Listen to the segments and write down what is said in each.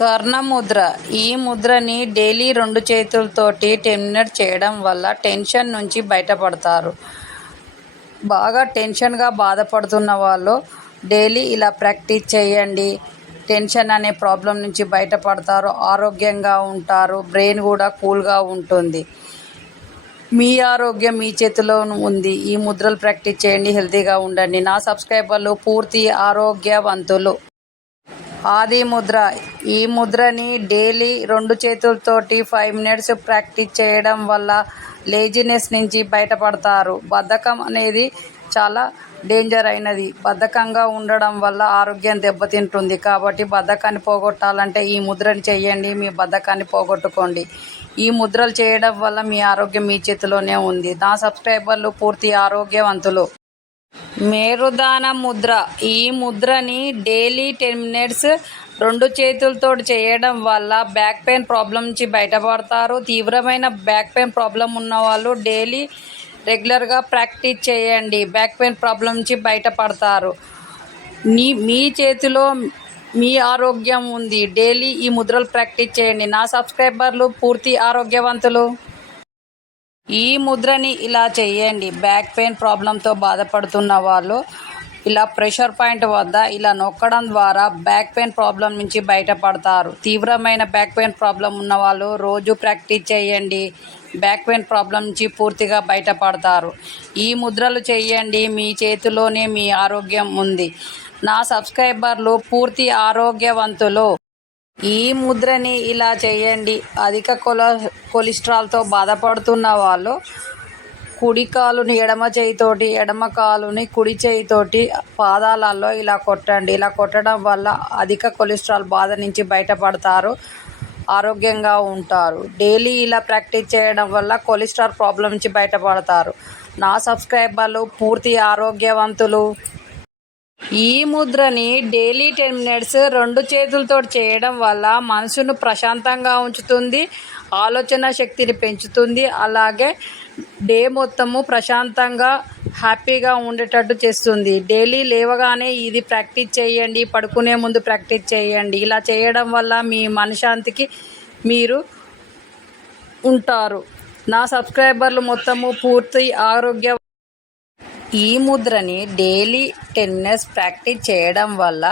కర్ణముద్ర. ఈ ముద్రని daily 2 చేతులతోటి 10 minutes చేయడం వల్ల టెన్షన్ నుంచి బయటపడతారు. బాగా టెన్షన్గా బాధపడుతున్న వాళ్ళు డైలీ ఇలా ప్రాక్టీస్ చేయండి. టెన్షన్ అనే ప్రాబ్లం నుంచి బయటపడతారు, ఆరోగ్యంగా ఉంటారు, బ్రెయిన్ కూడా కూల్గా ఉంటుంది. మీ ఆరోగ్యం మీ చేతిలో ఉంది. ఈ ముద్రలు ప్రాక్టీస్ చేయండి, హెల్తీగా ఉండండి. నా సబ్స్క్రైబర్లు పూర్తి ఆరోగ్యవంతులు. ఆది ముద్ర. ఈ ముద్రని డైలీ 2 చేతులతోటి 5 మినిట్స్ ప్రాక్టీస్ చేయడం వల్ల లేజినెస్ నుంచి బయటపడతారు. బద్ధకం అనేది చాలా డేంజర్ అయినది. బద్ధకంగా ఉండడం వల్ల ఆరోగ్యం దెబ్బతింటుంది. కాబట్టి బద్ధకాన్ని పోగొట్టాలంటే ఈ ముద్రని చేయండి, మీ బద్ధకాన్ని పోగొట్టుకోండి. ఈ ముద్రలు చేయడం వల్ల మీ ఆరోగ్యం మీ చేతిలోనే ఉంది. నా సబ్స్క్రైబర్లు పూర్తి ఆరోగ్యవంతులు. మేరుదాన ముద్ర. ఈ ముద్రని డైలీ 10 మినిట్స్ 2 చేతులతో చేయడం వల్ల బ్యాక్ పెయిన్ ప్రాబ్లం నుంచి బయటపడతారు. తీవ్రమైన బ్యాక్ పెయిన్ ప్రాబ్లం ఉన్న వాళ్ళు డైలీ రెగ్యులర్గా ప్రాక్టీస్ చేయండి. బ్యాక్ పెయిన్ ప్రాబ్లం నుంచి బయటపడతారు. మీ చేతిలో మీ ఆరోగ్యం ఉంది. డైలీ ఈ ముద్రలు ప్రాక్టీస్ చేయండి. నా సబ్స్క్రైబర్లు పూర్తి ఆరోగ్యవంతులు. ఈ ముద్రని ఇలా చేయండి. బ్యాక్ పెయిన్ ప్రాబ్లంతో బాధపడుతున్న వాళ్ళు ఇలా ప్రెషర్ పాయింట్ వద్ద ఇలా నొక్కడం ద్వారా బ్యాక్ పెయిన్ ప్రాబ్లం నుంచి బయటపడతారు. తీవ్రమైన బ్యాక్ పెయిన్ ప్రాబ్లం ఉన్న వాళ్ళు రోజు ప్రాక్టీస్ చేయండి. బ్యాక్ పెయిన్ ప్రాబ్లం నుంచి పూర్తిగా బయటపడతారు. ఈ ముద్రలు చేయండి, మీ చేతిలోనే మీ ఆరోగ్యం ఉంది. నా సబ్స్క్రైబర్లు పూర్తి ఆరోగ్యవంతులు. ఈ ముద్రని ఇలా చేయండి. అధిక కొలెస్ట్రాల్తో బాధపడుతున్న వాళ్ళు కుడి కాలుని ఎడమ చేయితోటి, ఎడమ కాలుని కుడి చేయితోటి పాదాలలో ఇలా కొట్టండి. ఇలా కొట్టడం వల్ల అధిక కొలెస్ట్రాల్ బాధ నుంచి బయటపడతారు, ఆరోగ్యంగా ఉంటారు. డైలీ ఇలా ప్రాక్టీస్ చేయడం వల్ల కొలెస్ట్రాల్ ప్రాబ్లం నుంచి బయటపడతారు. నా సబ్స్క్రైబర్లు పూర్తి ఆరోగ్యవంతులు. ఈ ముద్రని డైలీ 10 మినిట్స్ 2 చేతులతో చేయడం వల్ల మనసును ప్రశాంతంగా ఉంచుతుంది, ఆలోచన శక్తిని పెంచుతుంది. అలాగే డే మొత్తము ప్రశాంతంగా హ్యాపీగా ఉండేటట్టు చేస్తుంది. డైలీ లేవగానే ఇది ప్రాక్టీస్ చేయండి, పడుకునే ముందు ప్రాక్టీస్ చేయండి. ఇలా చేయడం వల్ల మీ మనశ్శాంతికి మీరు ఉంటారు. నా సబ్స్క్రైబర్లు మొత్తము పూర్తి ఆరోగ్య. ఈ ముద్రని డైలీ 10 మినిట్స్ ప్రాక్టీస్ చేయడం వల్ల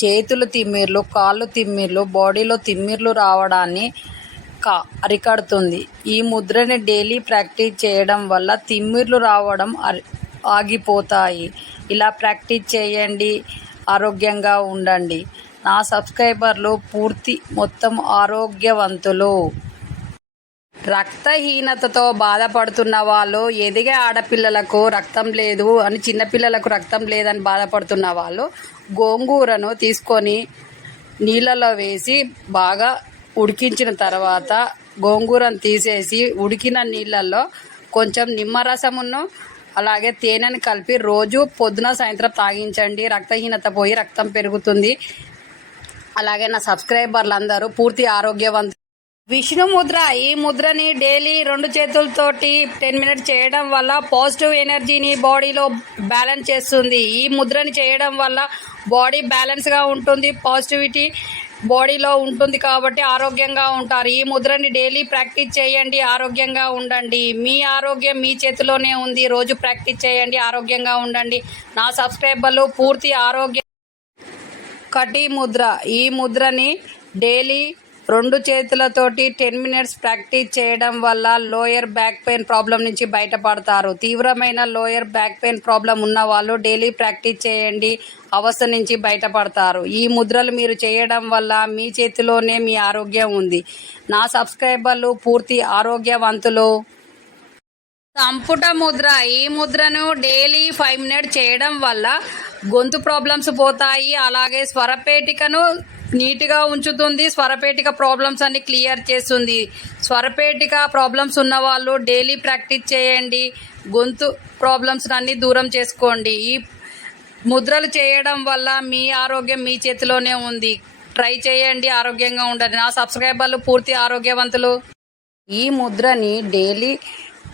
చేతులు తిమ్మిర్లు, కాళ్ళు తిమ్మిర్లు, బాడీలో తిమ్మిర్లు రావడాన్ని అరికడుతుంది. ఈ ముద్రని డైలీ ప్రాక్టీస్ చేయడం వల్ల తిమ్మిర్లు రావడం ఆగిపోతాయి. ఇలా ప్రాక్టీస్ చేయండి, ఆరోగ్యంగా ఉండండి. నా సబ్స్క్రైబర్లు పూర్తి మొత్తం ఆరోగ్యవంతులు. రక్తహీనతతో బాధపడుతున్న వాళ్ళు, ఎదిగే ఆడపిల్లలకు రక్తం లేదు అని, చిన్నపిల్లలకు రక్తం లేదని బాధపడుతున్న వాళ్ళు గోంగూరను తీసుకొని నీళ్ళలో వేసి బాగా ఉడికించిన తర్వాత గోంగూరను తీసేసి ఉడికిన నీళ్ళల్లో కొంచెం నిమ్మరసమును అలాగే తేనెను కలిపి రోజు పొద్దున సాయంత్రం తాగించండి. రక్తహీనత పోయి రక్తం పెరుగుతుంది. అలాగే నా సబ్స్క్రైబర్లందరూ పూర్తి ఆరోగ్యవంతులు. విష్ణు ముద్ర. ఈ ముద్రని డైలీ 2 చేతులతోటి 10 మినిట్స్ చేయడం వల్ల పాజిటివ్ ఎనర్జీని బాడీలో బ్యాలెన్స్ చేస్తుంది. ఈ ముద్రని చేయడం వల్ల బాడీ బ్యాలెన్స్గా ఉంటుంది, పాజిటివిటీ బాడీలో ఉంటుంది. కాబట్టి ఆరోగ్యంగా ఉంటారు. ఈ ముద్రని డైలీ ప్రాక్టీస్ చేయండి, ఆరోగ్యంగా ఉండండి. మీ ఆరోగ్యం మీ చేతిలోనే ఉంది. రోజు ప్రాక్టీస్ చేయండి, ఆరోగ్యంగా ఉండండి. నా సబ్స్క్రైబర్లు పూర్తి ఆరోగ్య. కటి ముద్ర. ఈ ముద్రని డైలీ 2 చేతులతోటి 10 మినిట్స్ ప్రాక్టీస్ చేయడం వల్ల లోయర్ బ్యాక్ పెయిన్ ప్రాబ్లం నుంచి బయటపడతారు. తీవ్రమైన లోయర్ బ్యాక్ పెయిన్ ప్రాబ్లం ఉన్న వాళ్ళు డైలీ ప్రాక్టీస్ చేయండి, అవస్థ నుంచి బయటపడతారు. ఈ ముద్రలు మీరు చేయడం వల్ల మీ చేతిలోనే మీ ఆరోగ్యం ఉంది. నా సబ్స్క్రైబర్లు పూర్తి ఆరోగ్యవంతులు. సంపుట ముద్ర. ఈ ముద్రను డైలీ 5 మినిట్స్ చేయడం వల్ల గొంతు ప్రాబ్లమ్స్ పోతాయి. అలాగే స్వరపేటికను నీట్గా ఉంచుతుంది. స్వరపేటిక ప్రాబ్లమ్స్ అన్ని క్లియర్ చేస్తుంది. స్వరపేటిక ప్రాబ్లమ్స్ ఉన్న వాళ్ళు డైలీ ప్రాక్టీస్ చేయండి. గొంతు ప్రాబ్లమ్స్ అన్ని దూరం చేసుకోండి. ఈ ముద్రలు చేయడం వల్ల మీ ఆరోగ్యం మీ చేతిలోనే ఉంది. ట్రై చేయండి, ఆరోగ్యంగా ఉండండి. నా సబ్స్క్రైబర్లు పూర్తి ఆరోగ్యవంతులు. ఈ ముద్రని డైలీ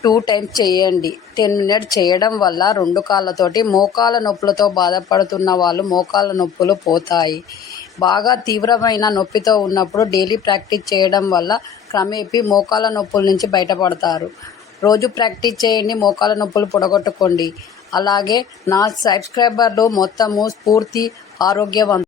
2 టైమ్స్ చేయండి. 10 మినిట్స్ చేయడం వల్ల 2 కాళ్ళతోటి మోకాళ్ళ నొప్పులతో బాధపడుతున్న వాళ్ళు మోకాళ్ళ నొప్పులు పోతాయి. బాగా తీవ్రమైన నొప్పితో ఉన్నప్పుడు డైలీ ప్రాక్టీస్ చేయడం వల్ల క్రమేపీ మోకాళ్ళ నొప్పుల నుంచి బయటపడతారు. రోజు ప్రాక్టీస్ చేయండి, మోకాళ్ళ నొప్పులు పొడగొట్టుకోండి. అలాగే నా సబ్స్క్రైబర్లు మొత్తము పూర్తి ఆరోగ్యవంతులు.